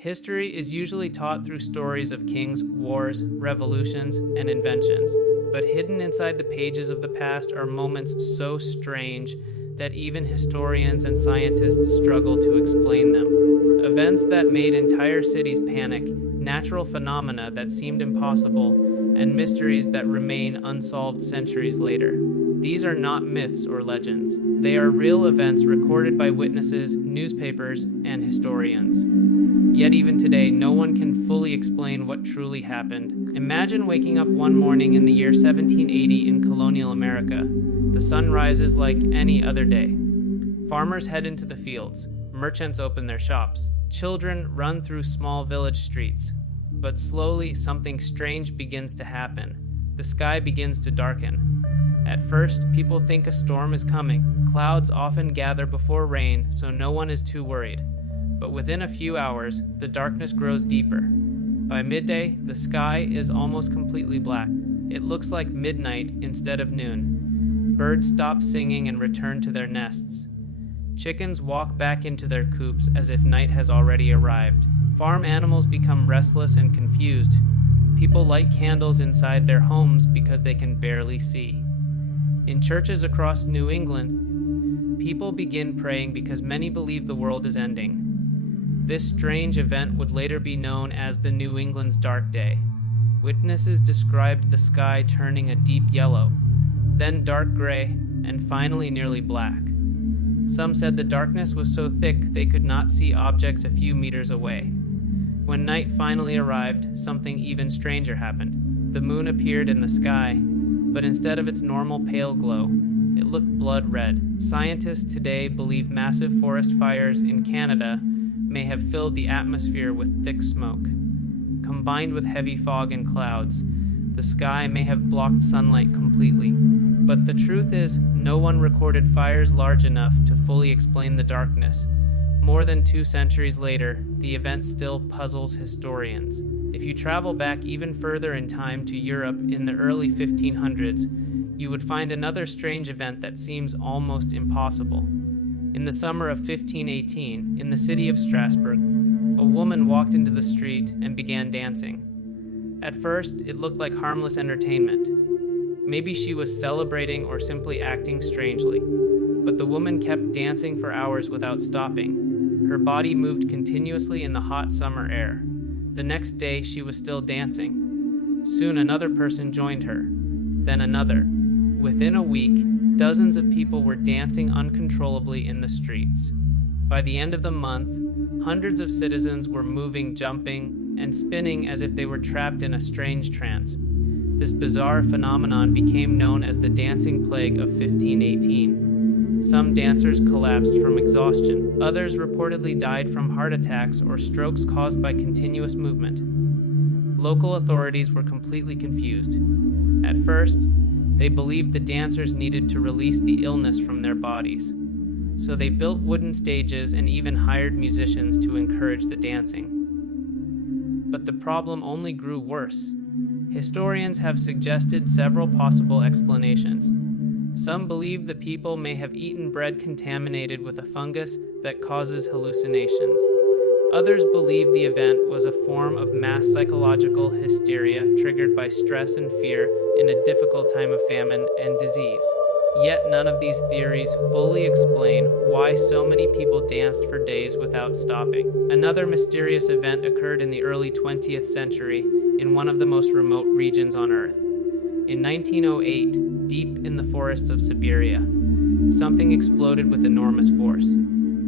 History is usually taught through stories of kings, wars, revolutions, and inventions. But hidden inside the pages of the past are moments so strange that even historians and scientists struggle to explain them. Events that made entire cities panic, natural phenomena that seemed impossible, and mysteries that remain unsolved centuries later. These are not myths or legends. They are real events recorded by witnesses, newspapers, and historians. Yet even today, no one can fully explain what truly happened. Imagine waking up one morning in the year 1780 in colonial America. The sun rises like any other day. Farmers head into the fields. Merchants open their shops. Children run through small village streets. But slowly, something strange begins to happen. The sky begins to darken. At first, people think a storm is coming. Clouds often gather before rain, so no one is too worried. But within a few hours, the darkness grows deeper. By midday, the sky is almost completely black. It looks like midnight instead of noon. Birds stop singing and return to their nests. Chickens walk back into their coops as if night has already arrived. Farm animals become restless and confused. People light candles inside their homes because they can barely see. In churches across New England, people begin praying because many believe the world is ending. This strange event would later be known as the New England's Dark Day. Witnesses described the sky turning a deep yellow, then dark gray, and finally nearly black. Some said the darkness was so thick they could not see objects a few meters away. When night finally arrived, something even stranger happened. The moon appeared in the sky, but instead of its normal pale glow, it looked blood red. Scientists today believe massive forest fires in Canada may have filled the atmosphere with thick smoke. Combined with heavy fog and clouds, the sky may have blocked sunlight completely. But the truth is, no one recorded fires large enough to fully explain the darkness. More than 2 centuries later, the event still puzzles historians. If you travel back even further in time to Europe in the early 1500s, you would find another strange event that seems almost impossible. In the summer of 1518, in the city of Strasbourg, a woman walked into the street and began dancing. At first, it looked like harmless entertainment. Maybe she was celebrating or simply acting strangely. But the woman kept dancing for hours without stopping. Her body moved continuously in the hot summer air. The next day, she was still dancing. Soon another person joined her, then another. Within a week, dozens of people were dancing uncontrollably in the streets. By the end of the month, hundreds of citizens were moving, jumping, and spinning as if they were trapped in a strange trance. This bizarre phenomenon became known as the dancing plague of 1518. Some dancers collapsed from exhaustion. Others reportedly died from heart attacks or strokes caused by continuous movement. Local authorities were completely confused. At first, they believed the dancers needed to release the illness from their bodies. So they built wooden stages and even hired musicians to encourage the dancing. But the problem only grew worse. Historians have suggested several possible explanations. Some believe the people may have eaten bread contaminated with a fungus that causes hallucinations. Others believe the event was a form of mass psychological hysteria triggered by stress and fear in a difficult time of famine and disease. Yet none of these theories fully explain why so many people danced for days without stopping. Another mysterious event occurred in the early 20th century in one of the most remote regions on Earth. In 1908, deep in the forests of Siberia, something exploded with enormous force.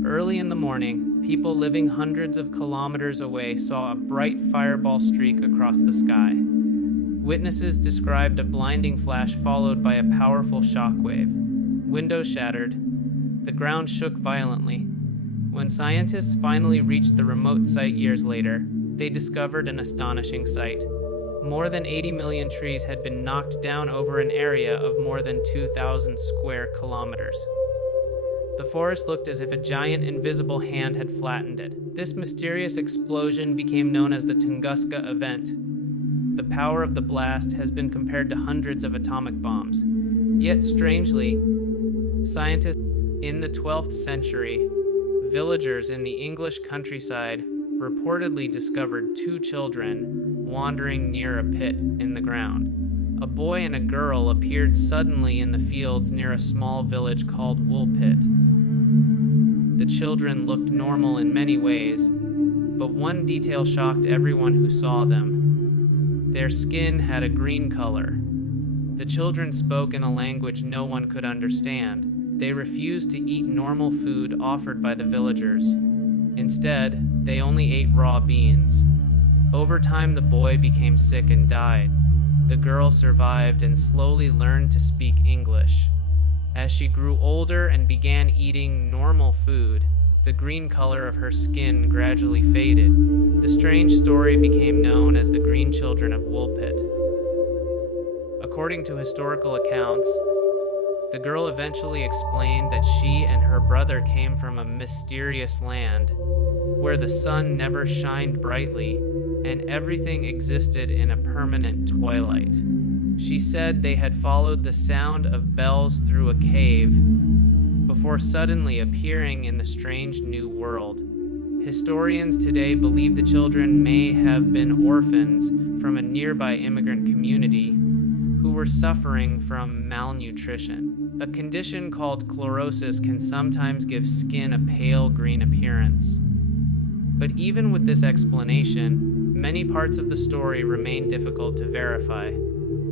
Early in the morning, people living hundreds of kilometers away saw a bright fireball streak across the sky. Witnesses described a blinding flash followed by a powerful shockwave. Windows shattered. The ground shook violently. When scientists finally reached the remote site years later, they discovered an astonishing sight. More than 80 million trees had been knocked down over an area of more than 2,000 square kilometers. The forest looked as if a giant invisible hand had flattened it. This mysterious explosion became known as the Tunguska event. The power of the blast has been compared to hundreds of atomic bombs. Yet strangely, scientists in the 12th century, villagers in the English countryside reportedly discovered two children wandering near a pit in the ground. A boy and a girl appeared suddenly in the fields near a small village called Woolpit. The children looked normal in many ways, but one detail shocked everyone who saw them. Their skin had a green color. The children spoke in a language no one could understand. They refused to eat normal food offered by the villagers. Instead, they only ate raw beans. Over time, the boy became sick and died. The girl survived and slowly learned to speak English. As she grew older and began eating normal food, the green color of her skin gradually faded. The strange story became known as the Green Children of Woolpit. According to historical accounts, the girl eventually explained that she and her brother came from a mysterious land where the sun never shined brightly and everything existed in a permanent twilight. She said they had followed the sound of bells through a cave before suddenly appearing in the strange new world. Historians today believe the children may have been orphans from a nearby immigrant community who were suffering from malnutrition. A condition called chlorosis can sometimes give skin a pale green appearance. But even with this explanation, many parts of the story remain difficult to verify.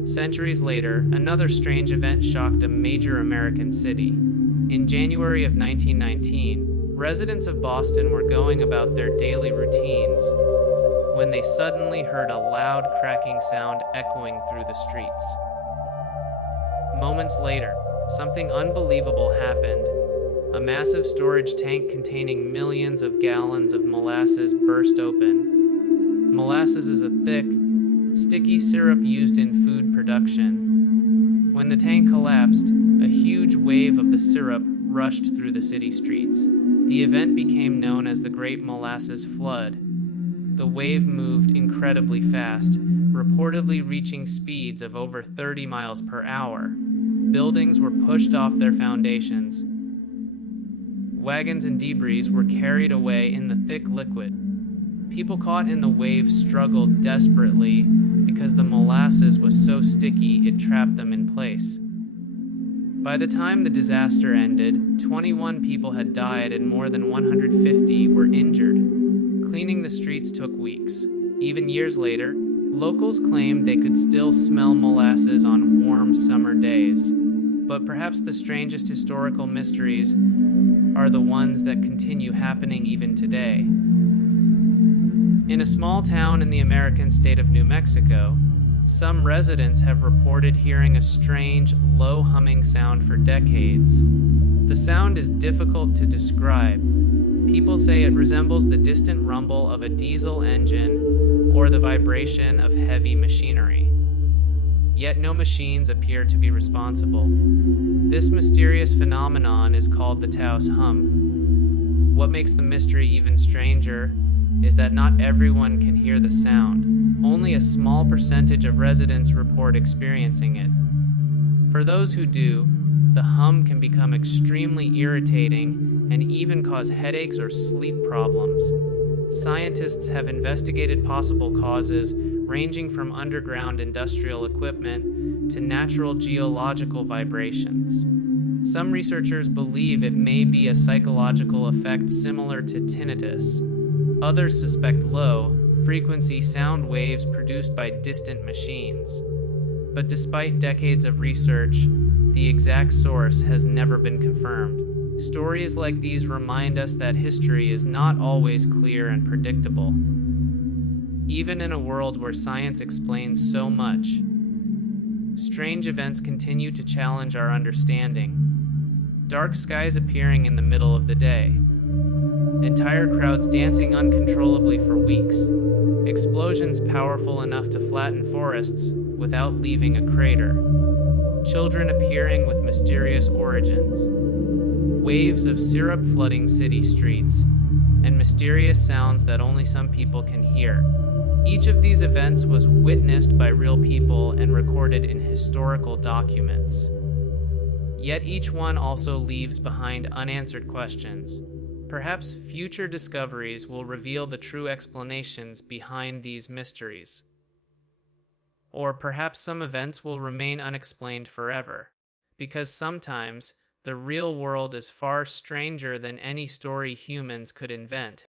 Centuries later, another strange event shocked a major American city. In January of 1919, residents of Boston were going about their daily routines when they suddenly heard a loud cracking sound echoing through the streets. Moments later, something unbelievable happened. A massive storage tank containing millions of gallons of molasses burst open. Molasses is a thick, sticky syrup used in food production. When the tank collapsed, a huge wave of the syrup rushed through the city streets. The event became known as the Great Molasses Flood. The wave moved incredibly fast, reportedly reaching speeds of over 30 miles per hour. Buildings were pushed off their foundations. Wagons and debris were carried away in the thick liquid. People caught in the wave struggled desperately because the molasses was so sticky it trapped them in place. By the time the disaster ended, 21 people had died and more than 150 were injured. Cleaning the streets took weeks. Even years later, locals claimed they could still smell molasses on warm summer days. But perhaps the strangest historical mysteries are the ones that continue happening even today. In a small town in the American state of New Mexico, some residents have reported hearing a strange, low humming sound for decades. The sound is difficult to describe. People say it resembles the distant rumble of a diesel engine or the vibration of heavy machinery. Yet no machines appear to be responsible. This mysterious phenomenon is called the Taos hum. What makes the mystery even stranger is that not everyone can hear the sound. Only a small percentage of residents report experiencing it. For those who do, the hum can become extremely irritating and even cause headaches or sleep problems. Scientists have investigated possible causes ranging from underground industrial equipment to natural geological vibrations. Some researchers believe it may be a psychological effect similar to tinnitus. Others suspect low-frequency sound waves produced by distant machines. But despite decades of research, the exact source has never been confirmed. Stories like these remind us that history is not always clear and predictable. Even in a world where science explains so much, strange events continue to challenge our understanding. Dark skies appearing in the middle of the day. Entire crowds dancing uncontrollably for weeks. Explosions powerful enough to flatten forests without leaving a crater. Children appearing with mysterious origins. Waves of syrup flooding city streets. And mysterious sounds that only some people can hear. Each of these events was witnessed by real people and recorded in historical documents. Yet each one also leaves behind unanswered questions. Perhaps future discoveries will reveal the true explanations behind these mysteries. Or perhaps some events will remain unexplained forever, because sometimes the real world is far stranger than any story humans could invent.